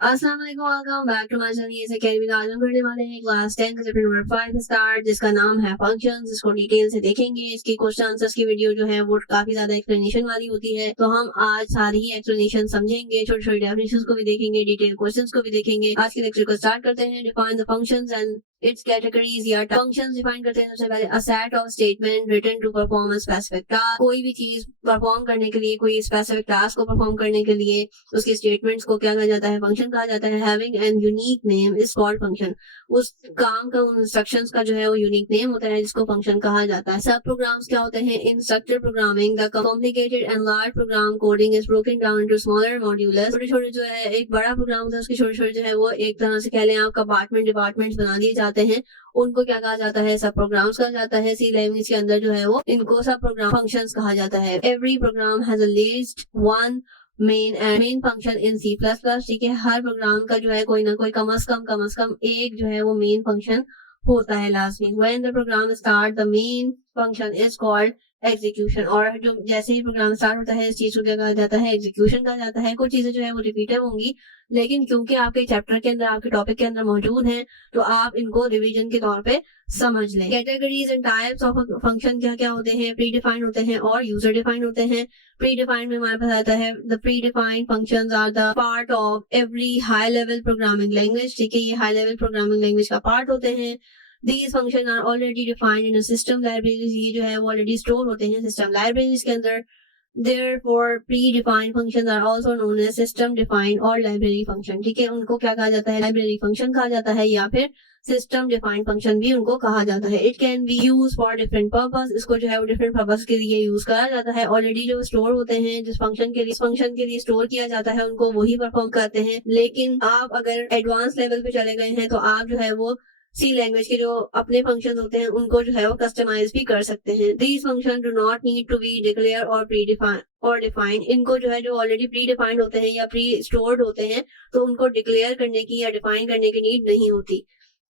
अस्सलाम वालेकुम, welcome back to my channel. ये अकेडमी का आज हम करने वाले हैं क्लास 10 का चैप्टर नंबर 5 स्टार्ट, जिसका नाम है फंक्शंस। इसको डिटेल से देखेंगे। इसकी क्वेश्चन आंसर्स की वीडियो जो है वो काफी ज्यादा एक्सप्लेनेशन वाली होती है, तो हम आज सारी ही एक्सप्लेनेशन समझेंगे, छोटी छोटी डेफिनेशंस को भी देखेंगे, डिटेल क्वेश्चंस को भी देखेंगे। आज के लेक्चर को स्टार्ट करते हैं। Define the functions and its categories या फंक्शंस डिफाइन करते हैं। सबसे पहले a set of statement written to perform a specific task. कोई भी चीज परफॉर्म करने के लिए, कोई स्पेसिफिक टास्क को परफॉर्म करने के लिए उसके स्टेटमेंट्स को क्या कहा जाता है? फंक्शन कहा जाता है। Having an unique name is called function. उस काम का, उन इंस्ट्रक्शंस का जो है वो यूनिक नेम होता है, जिसको फंक्शन कहा जाता है। सब प्रोग्राम्स क्या होते हैं? In structure programming the complicated and large program coding is broken down into smaller modules. छोटे छोटे जो है, एक बड़ा प्रोग्राम होता है, उसके छोटे छोटे जो है वो एक तरह से कह लें आप डिपार्टमेंट्स बना दिए जाते हैं। उनको क्या कहा जाता है? सब प्रोग्राम्स कहा जाता है। सी लैंग्वेज के अंदर जो है वो इनको सब प्रोग्राम फंक्शंस कहा जाता है। Every program has at least one main function in C plus plus. ठीक है, हर प्रोग्राम का जो है कोई ना कोई कम अज कम एक जो है वो मेन फंक्शन होता है लास्ट में। When the program start the main function is called execution. और जो जैसे ही प्रोग्राम स्टार्ट होता है, इस चीज को क्या कहा जाता है? एग्जीक्यूशन कहा जाता है। कुछ चीजें जो है वो रिपीटेड होंगी, लेकिन क्योंकि आपके चैप्टर के अंदर, आपके टॉपिक के अंदर मौजूद हैं, तो आप इनको रिवीजन के तौर पे समझ लें। Categories and types of function क्या क्या होते हैं? प्री डिफाइंड होते हैं और यूजर डिफाइंड होते हैं। प्री डिफाइंड में हमारे पास आता है the predefined functions are the part of every high level programming language. ठीक है, ये हाई लेवल प्रोग्रामिंग लैंग्वेज का पार्ट होते हैं। These functions are already defined in a system libraries। ये जो है वो ऑलरेडी स्टोर होते हैं सिस्टम लाइब्रेरीज के अंदर। Therefore, predefined functions are also known as system defined और library function। ठीक है, उनको क्या कहा जाता है? लाइब्रेरी फंक्शन कहा जाता है, या फिर सिस्टम डिफाइंड फंक्शन भी उनको कहा जाता है। It can be use for different purpose. इसको जो है वो डिफरेंट पर्पस के लिए यूज करा जाता है। ऑलरेडी जो स्टोर होते हैं, जिस फंक्शन के लिए स्टोर किया जाता है, उनको वही परफॉर्म करते हैं। लेकिन आप अगर एडवांस लेवल पे चले गए हैं, तो आप जो है वो सी लैंग्वेज के जो अपने फंक्शन होते हैं, उनको जो है वो कस्टमाइज भी कर सकते हैं। These function do not need to be declare और प्री डिफाइंड। इनको जो है, जो ऑलरेडी प्री डिफाइंड होते हैं या प्री स्टोर्ड होते हैं, तो उनको डिक्लेयर करने की या डिफाइन करने की नीड नहीं होती।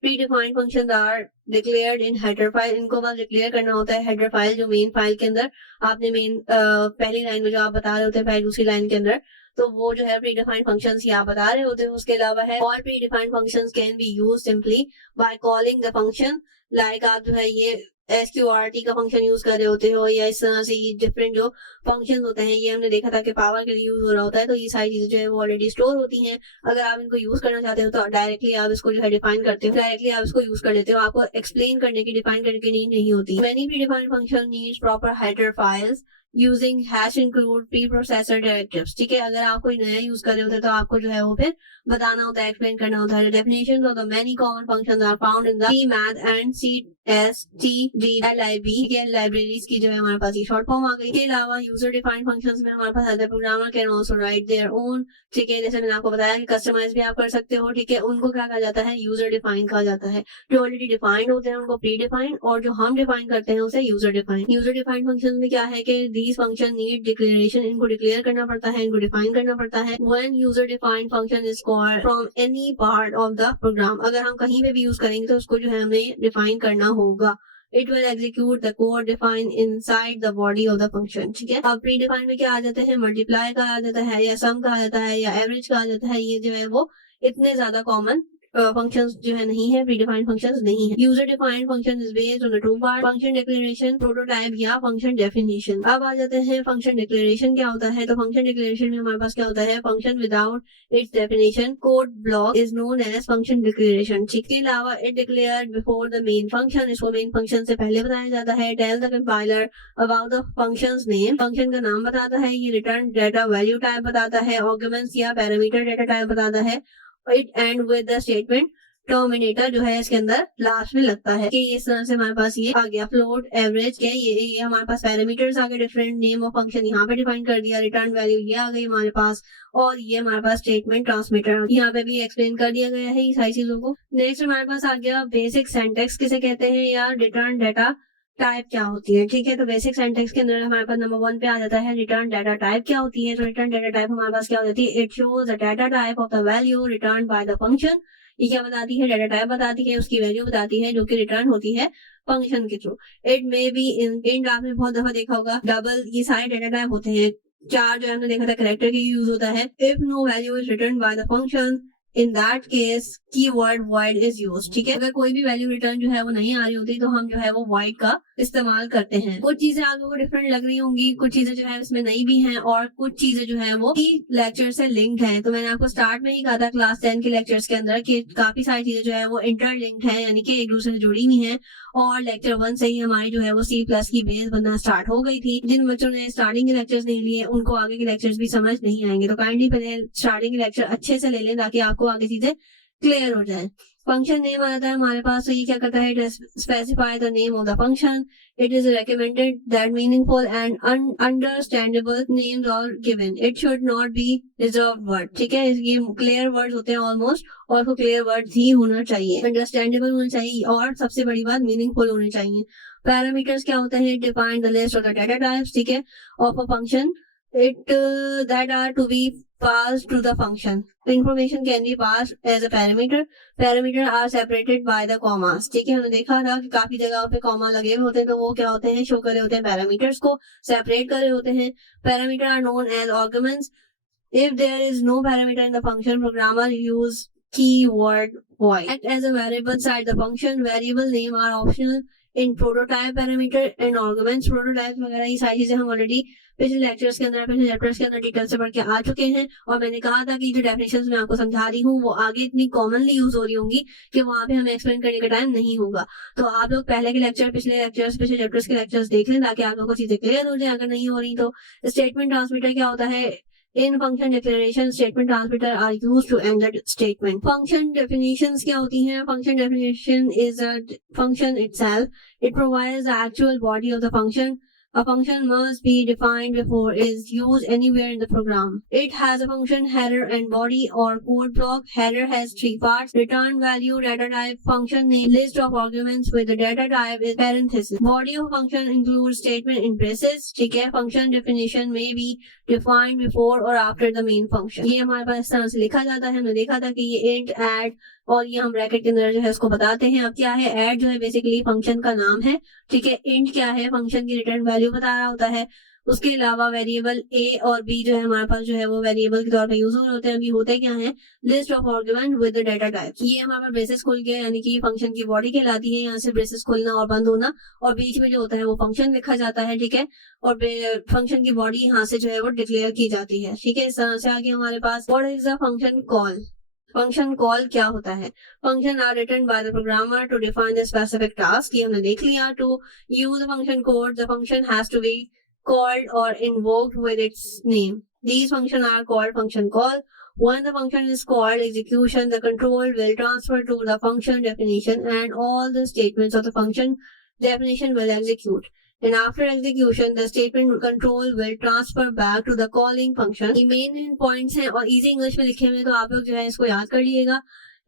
Predefined function are declared in header file. इनको बस डिक्लेयर करना होता है हेडर फाइल, जो मेन फाइल के अंदर आपने मेन पहली लाइन में जो आप बता रहे होते हैं, पहली दूसरी लाइन के अंदर, तो वो जो है प्री डिफाइंड फंक्शंस आप बता रहे होते हैं। उसके अलावा है all pre defined functions can be use simply by calling the function. Like आप जो है ये SQRT का फंक्शन यूज कर रहे होते हो, या इस तरह से ये डिफरेंट जो फंक्शन होते हैं, ये हमने देखा था कि पावर के लिए यूज हो रहा होता है। तो ये सारी चीजें जो है वो ऑलरेडी स्टोर होती हैं। अगर आप इनको यूज करना चाहते हो, तो डायरेक्टली आप इसको जो है डिफाइन करते हो, डायरेक्टली आप इसको यूज कर लेते हो। आपको एक्सप्लेन करने की, डिफाइन करने की नीड नहीं होती। Many pre defined function needs proper header files using hash include pre processor directives. ठीक है, अगर आप कोई नया यूज कर रहे होते हैं, तो आपको जो है वो फिर बताना होता है, एक्सप्लेन करना होता है। Definitions of the many common functions are found in the CMath and CSTD LIB libraries की जो है हमारे पास ये शॉर्ट फॉर्म आ गई। इसके अलावा यूजर डिफाइंड फंक्शंस में हमारे पास other programmer can also write their own. ठीक है, जैसे मैंने आपको बताया कि कस्टमाइज भी आप कर सकते हो। ठीक है, उनको क्या कहा जाता है? यूजर डिफाइन कहा जाता है। जो ऑलरेडी डिफाइंड होते हैं उनको प्री डिफाइंड, और जो हम डिफाइन करते हैं उसे user define. User defined function में क्या है कि दीज फंक्शन नीड डिक्लेरेशन। इनको डिक्लेयर करना पड़ता है, इनको डिफाइन करना पड़ता है। When user defined function is called from any part of the program. अगर हम कहीं पे भी यूज करेंगे, तो उसको जो है हमें डिफाइन करना होगा। It will execute the code defined inside the body of the function। ठीक है, अब प्री डिफाइंड में क्या आ जाता है? मल्टीप्लाई का आ जाता है, या सम का आ जाता है, या एवरेज का आ जाता है। ये जो है वो इतने ज्यादा कॉमन फंक्शंस जो है नहीं है, प्री डिफाइंड फंक्शंस नहीं है। User defined function is based on the two part, function declaration, prototype या फंक्शन डेफिनेशन। अब आ जाते हैं फंक्शन डिक्लेरेशन क्या होता है। तो फंक्शन डिक्लेरेशन में हमारे पास क्या होता है? Function without its definition code block is known as function declaration. इसके अलावा it declared before the main function. इसको मेन फंक्शन से पहले बताया जाता है। Tell the compiler about the functions name. Function का नाम बताता है। ये रिटर्न डेटा वैल्यू टाइप बताता है। आर्गुमेंट्स या पैरामीटर डेटा टाइप बताता है। It and with the statement terminator जो है इसके अंदर लास्ट में लगता है। कि इस तरह से हमारे पास ये आ गया फ्लोट, एवरेज के ये हमारे पास पैरामीटर्स आ गए, डिफरेंट नेम ऑफ फंक्शन यहाँ पे डिफाइन कर दिया, रिटर्न वैल्यू ये आ गई हमारे पास, और ये हमारे पास स्टेटमेंट ट्रांसमीटर यहाँ पे भी एक्सप्लेन कर दिया गया है ये सारी चीजों को। नेक्स्ट हमारे पास आ गया बेसिक सिंटैक्स किसे कहते हैं, या रिटर्न डाटा टाइप क्या होती है। ठीक है, तो बेसिक सिंटैक्स के अंदर हमारे पास नंबर 1 पे आ जाता है रिटर्न डाटा टाइप क्या होती है। तो रिटर्न डाटा टाइप हमारे पास क्या हो जाती है? It shows the data type of the value return by the function. ये क्या बताती है? डाटा टाइप बताती है, उसकी वैल्यू बताती है, जो कि रिटर्न होती है फंक्शन के through. It may be in आपने बहुत दफा देखा होगा डबल, ये सारे डाटा टाइप होते हैं चार जो हमने देखा था करेक्टर के यूज होता है। If no value is return by the function in that case keyword void is used. ठीक है, अगर कोई भी वैल्यू रिटर्न जो है वो नहीं आ रही होती तो हम जो है वो void का इस्तेमाल करते हैं। कुछ चीजें आप लोगों को डिफरेंट लग रही होंगी, कुछ चीजें जो है इसमें नई भी हैं और कुछ चीजें जो है वो लेक्चर से लिंक्ड हैं। तो मैंने आपको स्टार्ट में ही कहा था क्लास 10 के लेक्चर्स के अंदर कि काफी सारी चीजें जो है वो इंटरलिंक्ड है, यानी कि एक दूसरे से जुड़ी हुई हैं। और लेक्चर 1 से ही हमारी जो है वो C+ की बेस बनना स्टार्ट हो गई थी। जिन बच्चों ने स्टार्टिंग के लेक्चर्स नहीं लिए उनको आगे के लेक्चर्स भी समझ नहीं आएंगे, तो काइंडली पहले स्टार्टिंग के लेक्चर अच्छे से ले लें ताकि आपको आगे चीजें क्लियर हो जाए। फंक्शन नेम आ जाता है हमारे पास, तो ये क्या करता है, specify the name of the function. It is recommended that meaningful and understandable names are given. It should not be reserved word. ठीक है, ये क्लियर वर्ड्स होते हैं ऑलमोस्ट, और वो क्लियर वर्ड्स ही होना चाहिए, अंडरस्टैंडेबल होना चाहिए, और सबसे बड़ी बात मीनिंगफुल होने चाहिए। पैरामीटर्स क्या होते हैं, define the list of the data types, ठीक है, of a function that are to be passed to the function. The information can be passed as a parameter. Parameter are separated by the commas. ठीक है, हमने देखा था कि काफी जगह पे कॉमा लगे हुए होते हैं, तो वो क्या होते हैं, शो कर रहे होते हैं पैरामीटर्स को, सेपरेट कर रहे होते हैं। Parameter are known as arguments. If there is no parameter in the function, programmer use keyword void. Act as a variable inside the function. Variable name are optional in prototype parameter and arguments. Prototype वगैरह ये सारी चीजें हम already पिछले lectures के अंदर, पिछले chapters के अंदर डिटेल से पढ़ के आ चुके हैं। और मैंने कहा था कि जो डेफिनेशंस मैं आपको समझा रही हूँ वो आगे इतनी कॉमनली यूज हो रही होंगी कि वहां पे हमें एक्सप्लेन करने का टाइम नहीं होगा। तो आप लोग पहले के लेक्चर, पिछले लेक्चर्स, पिछले चैप्टर्स के लेक्चर्स देख लें ताकि आप लोगों को चीजें क्लियर हो जाए अगर नहीं हो रही तो। स्टेटमेंट ट्रांसमीटर क्या होता है, in function declaration statement transmitter are used to end the statement. Function definitions क्या होती हैं, function definition is a function itself. It provides the actual body of the function. A function must be defined before it is used anywhere in the program. It has a function header and body or code block. Header has 3 parts: return value, data type, function name, list of arguments with the data type is parenthesis. Body of function includes statement in braces. ठीक है, function definition may be defined before or after the main function. ये हमारे पास इस तरह से लिखा जाता है। हमने देखा था कि ये int, add और ये हम ब्रैकेट के अंदर जो है इसको बताते हैं। अब क्या है, ऐड जो है बेसिकली फंक्शन का नाम है। ठीक है, इंट क्या है, फंक्शन की रिटर्न वैल्यू बता रहा होता है। उसके अलावा वेरिएबल ए और बी जो है हमारे पास जो है वो वेरिएबल के तौर पे यूज हो रहे होते हैं। अभी होते क्या है, list of argument with the data type. ये हमारे पास ब्रेसेस खुल गया, यानी कि फंक्शन की बॉडी कहलाती है। यहाँ से ब्रेसेस खुलना और बंद होना, और बीच में जो होता है वो फंक्शन लिखा जाता है। ठीक है, और फंक्शन की बॉडी यहाँ से जो है वो डिक्लेयर की जाती है। ठीक है, इस तरह से आगे हमारे पास what is the function call. Function call क्या होता है, function are written by the programmer to define the specific task. ये हमने देख लिया। To use the function code, the function has to be called or invoked with its name. These functions are called function call. When the function is called execution, the control will transfer to the function definition and all the statements of the function definition will execute. And after execution, the statement control will transfer back to the calling function. ये main points हैं और easy English में लिखे हुए हैं, तो आप लोग जो है इसको याद कर लीजिएगा।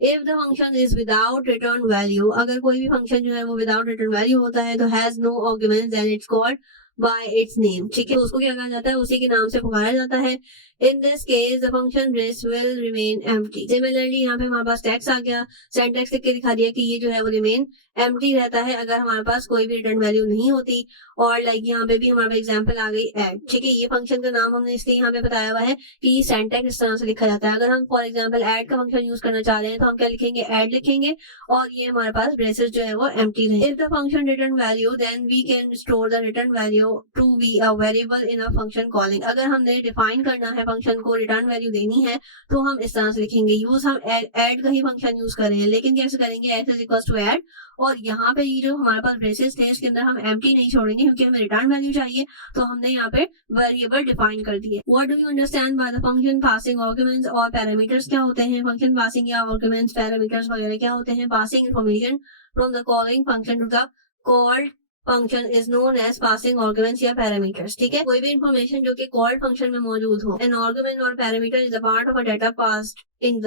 If the function is without return value, अगर कोई भी function जो है वो without return value होता है तो has no arguments, then it's called by its name. ठीक है, उसको क्या कहा जाता है, उसी के नाम से पुकारा जाता है। In this case, the function list will remain empty. Similarly, यहाँ पे हमारे पास text आ गया, syntax लिख के दिखा दिया कि ये जो है वो remain empty रहता है अगर हमारे पास कोई भी रिटर्न वैल्यू नहीं होती। और लाइक यहाँ पे भी हमारे पास एग्जांपल आ गई ऐड। ठीक है, ये फंक्शन का नाम हमने इसलिए यहाँ पे बताया हुआ है कि ये syntax इस तरह से लिखा जाता है। अगर हम फॉर एग्जाम्पल ऐड का फंक्शन यूज करना चाह रहे हैं तो हम क्या लिखेंगे, ऐड लिखेंगे, और ये हमारे पास ब्रेसेस जो है वो empty रहे। If the function return value, then we can store the return value to be a variable in a function calling. अगर हमने डिफाइन करना है फंक्शन को, रिटर्न वैल्यू देनी है, तो हम इस तरह से लिखेंगे। यूज हम ऐड का ही फंक्शन यूज कर रहे हैं, लेकिन कैसे करेंगे, x is equal to add, और यहाँ पे ये जो हमारे पास ब्रेसेस थे इसके अंदर हम एम्प्टी नहीं छोड़ेंगे क्योंकि हमें रिटर्न वैल्यू चाहिए, तो हमने यहाँ पे वेरिएबल डिफाइन कर दिए। What do you understand by the function passing arguments, और पैरामीटर्स क्या होते हैं, फंक्शन पासिंग या आर्गुमेंट्स, पैरामीटर्स वगैरह क्या होते हैं। Passing information from the calling function to the called function is known as passing arguments या पैरामीटर्स। ठीक है, कोई भी इंफॉर्मेशन जो कि कॉल्ड फंक्शन में मौजूद हो। एन आर्गुमेंट और parameter is a part of a data passed in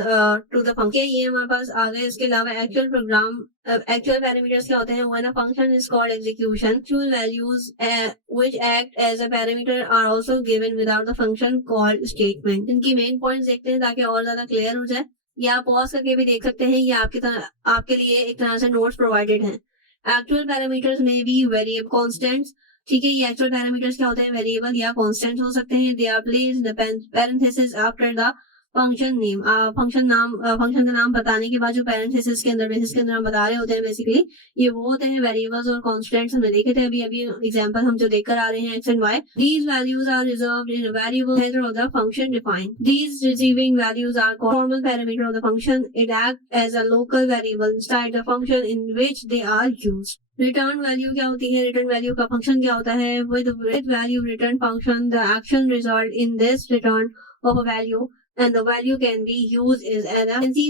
to the function. ये हमारे पास आ गए। इसके अलावा एक्चुअल प्रोग्राम एक्चुअल पैरामीटर्स क्या होते हैं, when a function is called execution, actual values which act as a parameter are also given without the function called statement. इनकी main points देखते हैं ताकि और ज्यादा क्लियर हो जाए। या आप पॉज करके भी देख सकते हैं, ये आपके लिए एक तरह से नोट्स प्रोवाइडेड हैं। Actual parameters may be variable constants. ठीक है। ये एक्चुअल पैरामीटर्स क्या होते हैं, वेरिएबल या कांस्टेंट हो सकते हैं। They are placed in the parenthesis after the function name. Function का नाम बताने के बाद जो पैरेंथेसिस के अंदर ब्रेसेस के अंदर हम बता रहे होते हैं, बेसिकली ये वो होते हैं वेरिएबल्स और कांस्टेंट्स। हमने देखे थे अभी अभी एग्जांपल हम जो देखकर आ रहे हैं, x and y. These values are reserved in a variable header of the function defined. These receiving values are called formal parameter of the function. It act as a local variable inside the function in which they are used. Return value क्या होती है, return value का function क्या होता है, with value return function the action result in this return of a value and the value can be used as error. In C++,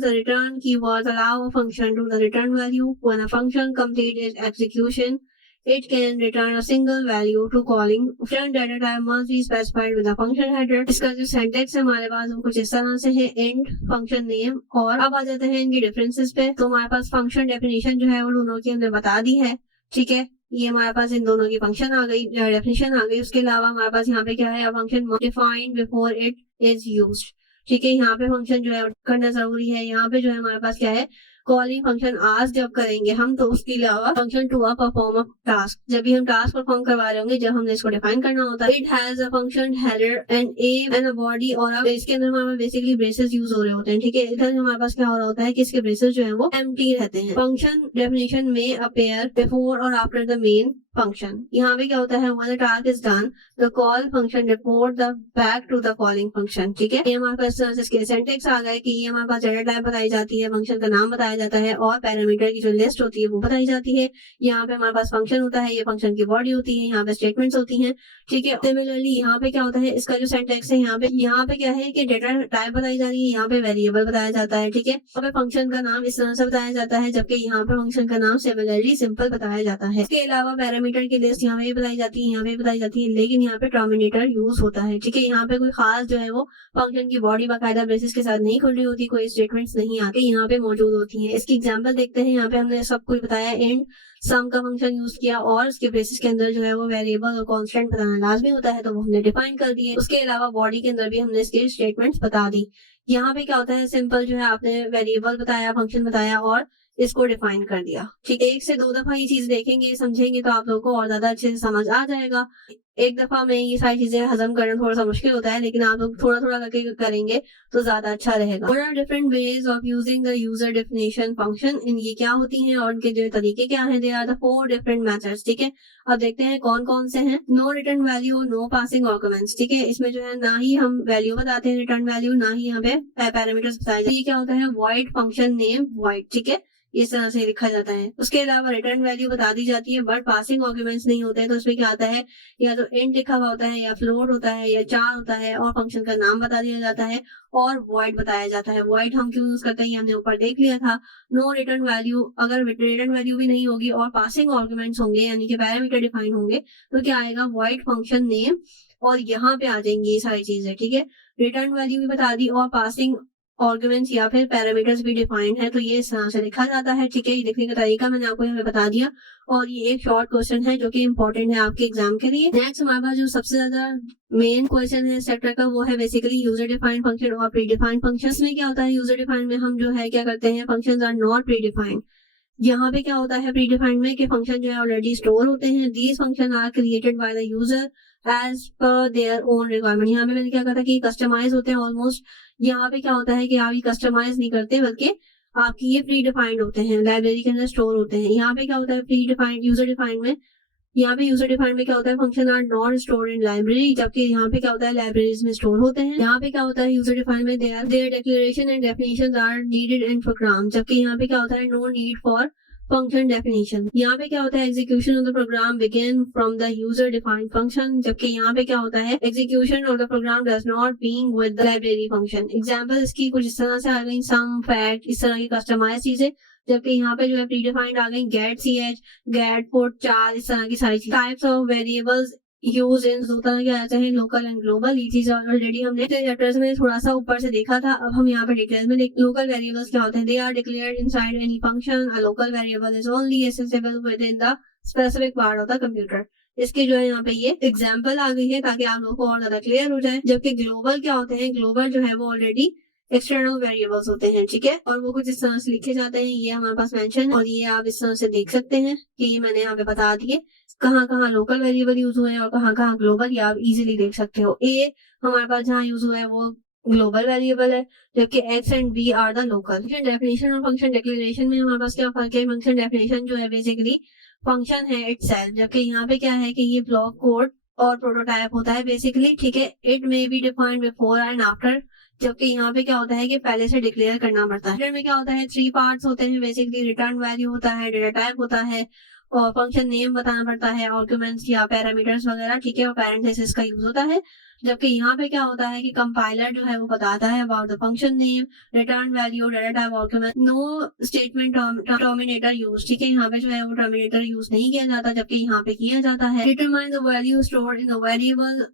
the return keywords allow a function to the return value. When a function completes its execution, it can return a single value to calling. Return data type must be specified with the function header. इसका जो syntax है हमारे पास वो कुछ इस तरह से है, end, function name। और अब आ जाते हैं इनकी डिफरेंसेस पे। तो हमारे पास फंक्शन डेफिनेशन जो है वो दोनों के अंदर बता दी है, ठीक है। ये हमारे पास इन दोनों की फंक्शन आ गई, डेफिनेशन आ गई। उसके अलावा हमारे पास यहाँ पे क्या है, function defined before it is used, ठीक है। यहाँ पे फंक्शन जो है करना जरूरी है। यहाँ पे जो है हमारे पास क्या है, कॉलिंग फंक्शन आज जब करेंगे हम, तो उसके अलावा function to perform a task, जब भी हम टास्क परफॉर्म करवा रहे होंगे, जब हमने इसको डिफाइन करना होता है। It has a function header and um and a body. और अब इसके अंदर हमारे बेसिकली ब्रेसेस यूज हो रहे होते हैं, ठीक है। इधर हमारे पास क्या हो रहा होता है कि इसके ब्रेसेस जो है वो एम्प्टी रहते हैं। फंक्शन डेफिनेशन में अपेयर बिफोर और आफ्टर द मेन फंक्शन। यहाँ पे क्या होता है, when the task is done the call function report the back to the calling function, ठीक है। ये हमारे पास इसके सिंटैक्स आ गए कि ये हमारे पास डेटा टाइप बताई जाती है, फंक्शन का नाम बताया जाता है और पैरामीटर की जो लिस्ट होती है वो बताई जाती है। यहाँ पे हमारे पास फंक्शन होता है, ये फंक्शन की बॉडी होती है, यहाँ पे स्टेटमेंट्स होती हैं, ठीक है। सिमिलरली यहाँ पे क्या होता है, इसका जो सिंटैक्स है यहाँ पे क्या है कि डेटा टाइप बताई जा रही है, यहाँ पे वेरिएबल बताया जाता है, ठीक है। यहाँ पे फंक्शन का नाम इस तरह से बताया जाता है, जबकि यहाँ पे फंक्शन का नाम सिमिलरली सिंपल बताया जाता है। इसके अलावा पैरामीटर की लिस्ट यहाँ पे बताई जाती है, यहाँ पे बताई जाती है, लेकिन यहाँ पे टर्मिनेटर यूज होता है, ठीक है। यहाँ पे कोई खास जो है वो फंक्शन की बॉडी बाकायदा ब्रेसेस के साथ नहीं खुल रही होती, कोई स्टेटमेंट्स नहीं आके यहाँ पे मौजूद होती हैं। इसकी एग्जांपल देखते हैं। यहाँ पे हमने सब कुछ बताया, एंड सम का फंक्शन यूज किया और उसके बेसिस के अंदर जो है वो वेरिएबल और कांस्टेंट बताना लाजमी होता है, तो वो हमने डिफाइन कर दिए। उसके अलावा बॉडी के अंदर भी हमने इसके स्टेटमेंट्स बता दी। यहाँ पे क्या होता है, सिंपल जो है आपने वेरिएबल बताया, फंक्शन बताया और इसको डिफाइन कर दिया, ठीक है। 1 से 2 दफा ये चीज देखेंगे, समझेंगे तो आप लोगों को और ज्यादा अच्छे से समझ आ जाएगा। एक दफा में ये सारी चीजें हजम करना थोड़ा सा मुश्किल होता है, लेकिन आप लोग थोड़ा थोड़ा करके करेंगे तो ज्यादा अच्छा रहेगा। What are different ways of using the user definition function? इन ये क्या होती हैं और इनके जो तरीके क्या हैं? There are the 4 different methods, ठीक है। अब देखते हैं कौन कौन से हैं। No return value, no passing arguments, ठीक है। इसमें जो है ना ही हम वैल्यू बताते हैं रिटर्न वैल्यू, ना ही यहाँ पे पैरामीटर्स बताए जाते हैं। ये क्या होता है, वॉइड फंक्शन नेम वॉइड, ठीक है, इस तरह से लिखा जाता है। उसके अलावा रिटर्न वैल्यू बता दी जाती है, बट पासिंग आर्गुमेंट्स नहीं होते हैं। तो उसमें क्या आता है, या तो इंट लिखा हुआ होता है, या फ्लोट होता है, या चार होता है, और फंक्शन का नाम बता दिया जाता है और वॉइड बताया जाता है। वॉइड हम क्यों यूज करते हैं ये हमने ऊपर देख लिया था। नो रिटर्न वैल्यू, अगर रिटर्न वैल्यू भी नहीं होगी और पासिंग आर्गुमेंट्स होंगे, यानी कि पैरामीटर डिफाइन होंगे, तो क्या आएगा, वॉइड फंक्शन नेम, और यहाँ पे आ जाएंगी ये सारी चीजें, ठीक है। रिटर्न वैल्यू भी बता दी और पासिंग आर्गुमेंट्स या फिर पैरामीटर्स भी डिफाइंड है, तो ये इस तरह से लिखा जाता है, ठीक है। ये लिखने का तरीका मैंने आपको यहाँ पे बता दिया, और ये एक शॉर्ट क्वेश्चन है जो कि इम्पोर्टेंट है आपके एग्जाम के लिए। नेक्स्ट हमारे पास जो सबसे ज्यादा मेन क्वेश्चन है इस चैप्टर का, वो है बेसिकली यूजर डिफाइंड फंक्शन और प्री डिफाइंड फंक्शन। में क्या होता है, यूजर डिफाइंड में हम जो है क्या करते हैं, functions are not predefined. यहाँ पे क्या होता है प्री डिफाइंड में कि फंक्शन जो है ऑलरेडी स्टोर होते हैं। These function are created by the user as per their own requirement. यहाँ पे मैंने क्या कहा था कि कस्टमाइज होते हैं ऑलमोस्ट। यहाँ पे क्या होता है कि आप ये कस्टमाइज नहीं करते, बल्कि आपकी ये प्री डिफाइंड होते हैं, लाइब्रेरी के अंदर स्टोर होते हैं। यहाँ पे क्या होता है प्री डिफाइंड यूजर डिफाइंड में, यहाँ पे यूजर डिफाइंड में क्या होता है, function are not stored in library, जबकि यहाँ पे क्या होता है लाइब्रेरीज में स्टोर होते हैं। यहाँ पे क्या होता है यूजर डिफाइंड में their declaration and definitions are needed in program, जबकि यहाँ पे क्या होता है no need for function definition. यहाँ पे क्या होता है execution of the program begin from the user defined function, जबकि यहाँ पे क्या होता है execution of the program does not being with the library function. Example इसकी कुछ इस तरह से आ गई, सम, फैक्ट, इस तरह की कस्टमाइज चीजें, जबकि यहाँ पे जो है प्री डिफाइंड आ गई, गेट ch, गेट पुट, चार, इस तरह की सारी types of variables use in दो तरह के आते हैं, लोकल एंड ग्लोबल। ये चीज ऑलरेडी हमने चैप्टर्स में थोड़ा सा ऊपर से देखा था। अब हम यहाँ पे डिटेल में लोकल वेरिएबल्स क्या होते हैं, they are declared inside any function. A local variable is only accessible within the specific part of the computer. इसके जो है यहाँ पे ये एग्जाम्पल आ गई है ताकि आप लोगों को और ज्यादा क्लियर हो जाए। जबकि ग्लोबल क्या होते हैं, ग्लोबल जो है वो ऑलरेडी एक्सटर्नल वेरिएबल्स होते हैं, ठीक है, और वो कुछ इस तरह से लिखे जाते हैं। ये हमारे पास मेंशन है और ये आप इस तरह से देख सकते हैं कि ये मैंने यहाँ पे बता दिए। कहाँ कहाँ लोकल वेरिएबल यूज हुए हैं और कहाँ कहाँ ग्लोबल, ये आप इजीली देख सकते हो। ए हमारे पास जहाँ यूज हुआ है वो ग्लोबल वेरिएबल है, जबकि x and b are the local. Function definition और फंक्शन डिक्लेरेशन में हमारे पास क्या फर्क है? फंक्शन डेफिनेशन जो है बेसिकली फंक्शन है इटसेल्फ, जबकि यहाँ पे क्या है कि ये ब्लॉक कोड और प्रोटोटाइप होता है बेसिकली, ठीक है। It may be defined before and after, जबकि यहाँ पे क्या होता है कि पहले से डिक्लेयर करना पड़ता है। में क्या होता है? 3 पार्ट्स होते हैं बेसिकली, रिटर्न वैल्यू होता है, डेटा टाइप होता है और फंक्शन नेम बताना पड़ता है, आर्गुमेंट्स या पैरामीटर्स वगैरह, ठीक है, और पैरेंथेसिस का यूज होता है। जबकि यहाँ पे क्या होता है कि कंपाइलर जो है वो बताता है about the function name, return value, data type, argument, no statement terminator use, ठीक है। यहाँ पे जो है वो टर्मिनेटर यूज नहीं किया जाता, जबकि यहाँ पे किया जाता है। Determine the value stored in the variable,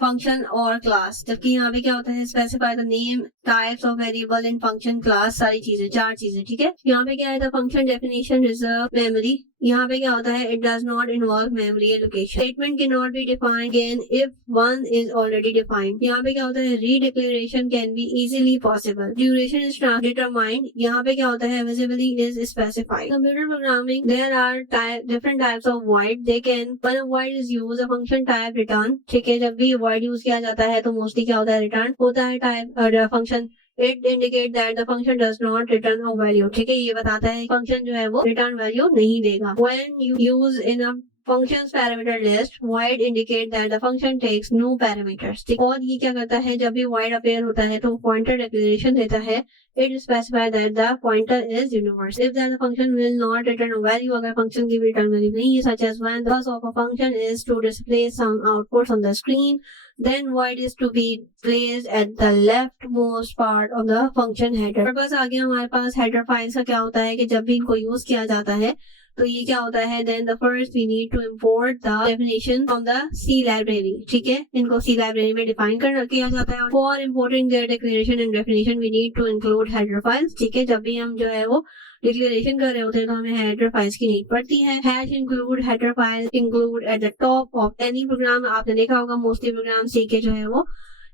function और क्लास, जबकि यहाँ पे क्या होता है? Specify the name, types of variable in function, class, सारी चीजें, 4 चीजें, ठीक है। यहाँ पे क्या है? The function definition reserve memory, यहाँ पे क्या होता है? It does not involve memory allocation. Statement can not be defined again if one is already defined. यहाँ पे क्या होता है? Redeclaration can be easily possible. Duration is determined, यहाँ पे क्या होता है? Visibly is specified. Computer programming, there are different types of void, they can, when void is used, a function type return, ठीक है। जब भी वॉइड यूज किया जाता है तो मोस्टली क्या होता है? रिटर्न होता है type function. It indicate that the function does not return a value, ठीक है, ये बताता है फंक्शन जो है वो रिटर्न वैल्यू नहीं देगा। When you use in a functions parameter list, void indicate that the function takes no parameters, ठीक। और ये क्या करता है? जब भी void appear होता है तो pointer declaration देता है, it specifies that the pointer is universe if that the function will not return a value, अगर function की return value नहीं है, such as when the purpose of a function is to display some outputs on the screen, then void is to be placed at the leftmost part of the function header। बस आगे हमारे पास header files का क्या होता है कि जब भी इनको यूज किया जाता है तो ये क्या होता है? then the first we need to import the definition from the C library, ठीक है, इनको C library में डिफाइन किया जाता है। for importing their declaration and definition we need to include header files, ठीक है। जब भी हम जो है वो डिक्लेरेशन कर रहे होते हैं तो हमें हेडर फाइल्स की नीड पड़ती है। Hash include header file include at the top of any program, आपने देखा होगा मोस्टली प्रोग्राम सी के जो है वो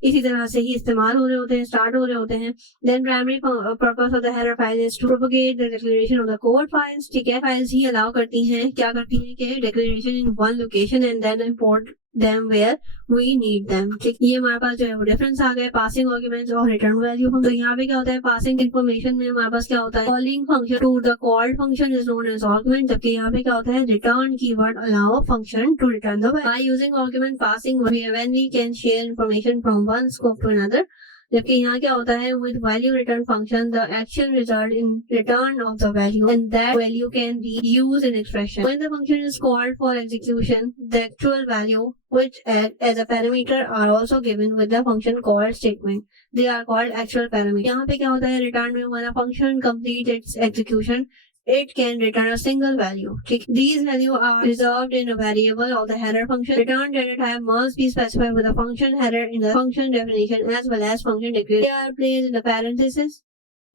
इसी तरह से ही इस्तेमाल हो रहे होते हैं, स्टार्ट हो रहे होते हैं। Then primary purpose of the header file is to propagate the declaration of the code files, ठीक है। फाइल्स ही अलाउ करती हैं, क्या करती हैं कि declaration in one location and then import them where we need them, ठीक। ये हमारे पास जो है वो डिफरेंस आ गया पासिंग आर्गुमेंट्स और रिटर्न वैल्यू। तो यहाँ पे क्या होता है? पासिंग इन्फॉर्मेशन में हमारे पास क्या होता है? Calling function to the called function is known as argument, जबकि यहाँ पे क्या होता है? Return keyword allow function to return the value. By using argument passing when we can share information from one scope to another, जबकि यहाँ क्या होता है? With value return function the action result in return of the value and that value can be used in expression. When the function is called for execution the actual value which act as a parameter are also given with the function called statement. They are called actual parameter. यहाँ पे क्या होता है? Return में when a function complete its execution it can return a single value, ठीक। These values are reserved in a variable of the header function. Return data type must be specified with a function header in the function definition as well as function declaration. They are placed in the parenthesis.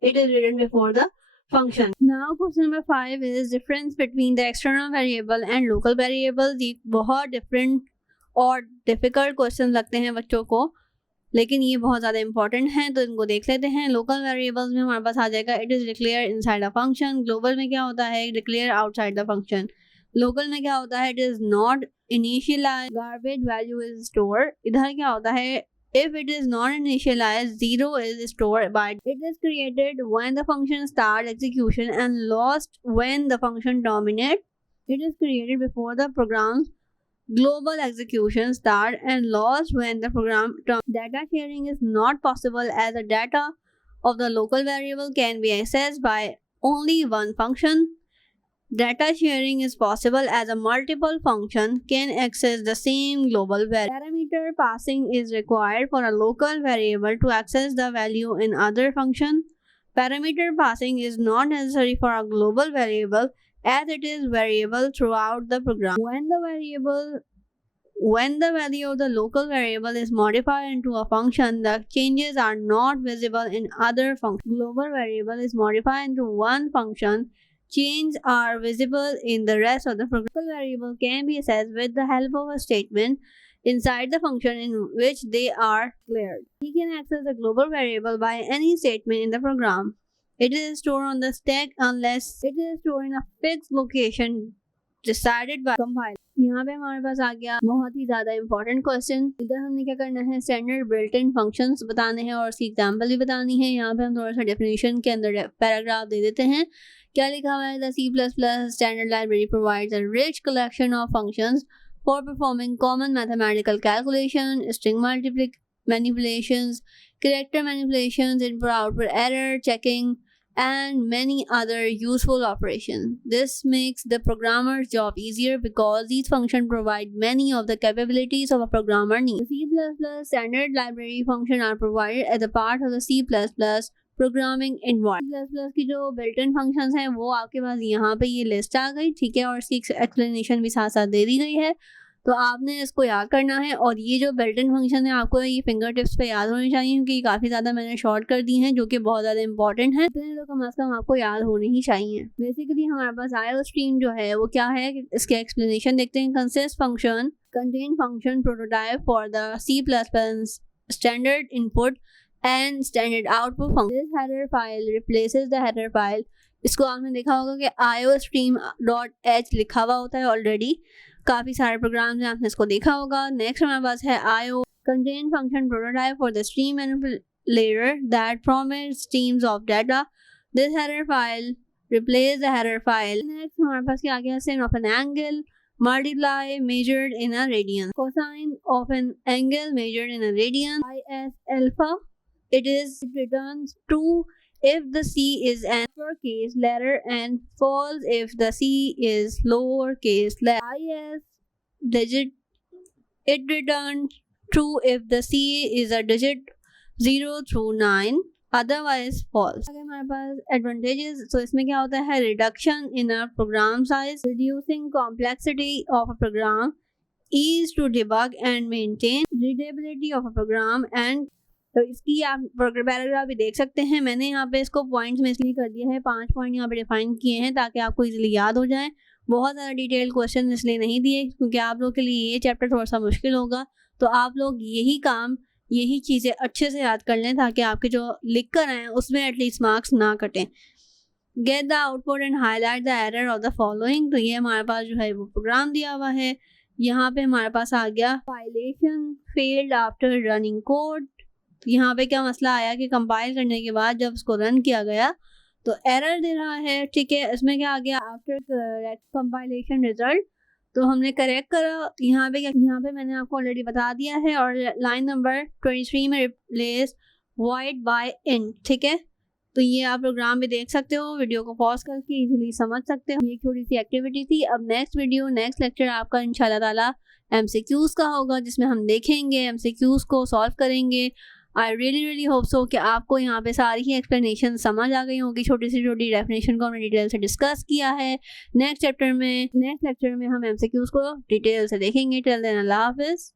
It is written before the function. Now question number 5 is difference between the external variable and local variable. ये बहुत different और difficult question लगते हैं बच्चों को, लेकिन ये बहुत ज़्यादा इंपॉर्टेंट हैं तो इनको देख लेते हैं। लोकल वेरिएबल्स में हमारे पास आ जाएगा it is declare inside a function. Global में क्या होता है? Declare outside the function. Local में क्या होता है? It is not initialised, garbage value is store. इधर क्या होता है? if it is not initialized, 0 is stored by it is created when the function start execution and lost when the function terminate. It is created before the program's global execution start and lost when the program data sharing is not possible as the data of the local variable can be accessed by only one function. Data sharing is possible as a multiple function can access the same global variable. Parameter passing is required for a local variable to access the value in other function. Parameter passing is not necessary for a global variable as it is variable throughout the program. When the value of the local variable is modified into a function, the changes are not visible in other functions. Global variable is modified into one function. Changes are visible in the rest of the program. Local variable can be accessed with the help of a statement inside the function in which they are declared. We can access the global variable by any statement in the program. It is stored on the stack unless it is stored in a fixed location decided by the compiler. यहाँ पे हमारे पास आ गया बहुत ही ज़्यादा important question. इधर हमने क्या करना है, स्टैंडर्ड बिल्ट इन फंक्शंस बताने हैं और उसकी एग्जांपल भी बतानी है। यहाँ पे हम थोड़ा सा डेफिनेशन के अंदर पैराग्राफ दे देते हैं। क्या लिखा हुआ है, the C++ standard library provides a rich collection of functions for performing common mathematical calculation, string manipulations, character manipulations, input-output error checking, and many other useful operations. This makes the programmer's job easier because these functions provide many of the capabilities of a programmer needs. The C++ standard library functions are provided as a part of the C++ programming environment। C++ की जो built in functions हैं वो आपके पास यहाँ पे ये list आ गई, ठीक है, और इसकी एक्सप्लेनेशन भी साथ साथ दे दी गई है। तो आपने इसको याद करना है और ये जो बिल्ट इन फंक्शन है आपको ये फिंगर टिप्स पे याद होने चाहिए, क्योंकि काफ़ी ज़्यादा मैंने शॉर्ट कर दी हैं जो कि बहुत ज़्यादा इंपॉर्टेंट है, तो कम अज़ कम आपको याद होने ही चाहिए। बेसिकली हमारे पास IO स्ट्रीम जो है वो क्या है, इसके एक्सप्लेनेशन देखते हैं। Consist function contain function prototype for the C++ standard input and standard output function. This header file replaces the header file. इसको आपने देखा होगा कि iostream.h लिखा हुआ होता है ऑलरेडी, काफ़ी सारे प्रोग्राम हैं, आपने इसको देखा होगा। नेक्स्ट हमारे पास है IO contain function prototype for the stream manipulator that formats streams of data. This header file replace the header file. Next हमारे पास क्या आ गया, sin of an angle multiply measured in a radian, cosine of an angle measured in a radian, is alpha. It returns true if the C is an uppercase letter and false if the C is lowercase letter. Is digit. It returns true if the C is a digit 0 through 9, otherwise false. अगर हमारे पास advantages, तो इसमें क्या होता है, reduction in a program size, reducing complexity of a program, ease to debug and maintain, readability of a program, and तो इसकी आप पैराग्राफ भी देख सकते हैं। मैंने यहाँ पे इसको पॉइंट्स में इसलिए कर दिया है, 5 पॉइंट यहाँ पे डिफाइन किए हैं ताकि आपको इजीली याद हो जाए। बहुत ज़्यादा डिटेल क्वेश्चन इसलिए नहीं दिए क्योंकि आप लोग के लिए ये चैप्टर थोड़ा सा मुश्किल होगा, तो आप लोग यही चीज़ें अच्छे से याद कर लें ताकि आपके जो लिख कर आए उसमें एटलीस्ट मार्क्स ना कटें। Get the output and highlight the error of the following. तो ये हमारे पास जो है वो प्रोग्राम दिया हुआ है। यहाँ पे हमारे पास आ गया compilation failed after running code. यहाँ पे क्या मसला आया कि कंपाइल करने के बाद जब उसको रन किया गया तो एरर दे रहा है, ठीक है। इसमें क्या आ गया, आफ्टर करेक्ट कंपाइलेशन रिजल्ट, तो हमने करेक्ट करा। यहाँ पे मैंने आपको ऑलरेडी बता दिया है। और लाइन नंबर 23 में रिप्लेस वॉइड बाय इंट, ठीक है। तो ये आप प्रोग्राम भी देख सकते हो, वीडियो को पॉज करके इजीली समझ सकते हो। ये छोटी सी एक्टिविटी थी। अब नेक्स्ट लेक्चर आपका इंशाल्लाह ताला MCQs का होगा, जिसमें हम देखेंगे MCQs को सॉल्व करेंगे। आई रियली होप सो कि आपको यहाँ पे सारी ही एक्सप्लेनेशन समझ आ गई होगी। छोटी डेफिनेशन को हमने डिटेल से डिस्कस किया है। नेक्स्ट लेक्चर में हम MCQs को डिटेल से देखेंगे। टिल देन अल्लाह हाफिज़।